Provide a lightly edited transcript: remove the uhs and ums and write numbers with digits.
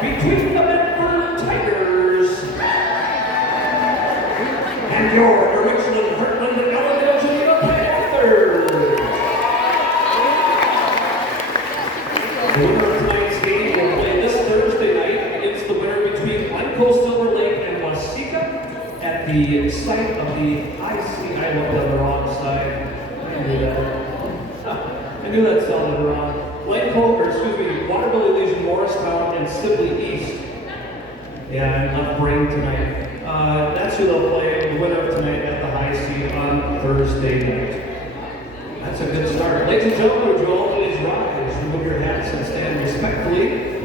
between the Medford Tigers and your Richland Heartland Ellen Geneva Panthers. The winner of tonight's game will play this Thursday night against the winner between Glencoe Silver Lake and Waseca at the site of the IC. I looked on the wrong side. I knew that sounded wrong. Waterville Legion, Morristown, and Sibley East. Yeah, I'm left brain tonight. That's who they'll play, the winner of tonight at the High C on Thursday night. That's a good start. Ladies and gentlemen, would you all please rise, remove your hats, and stand respectfully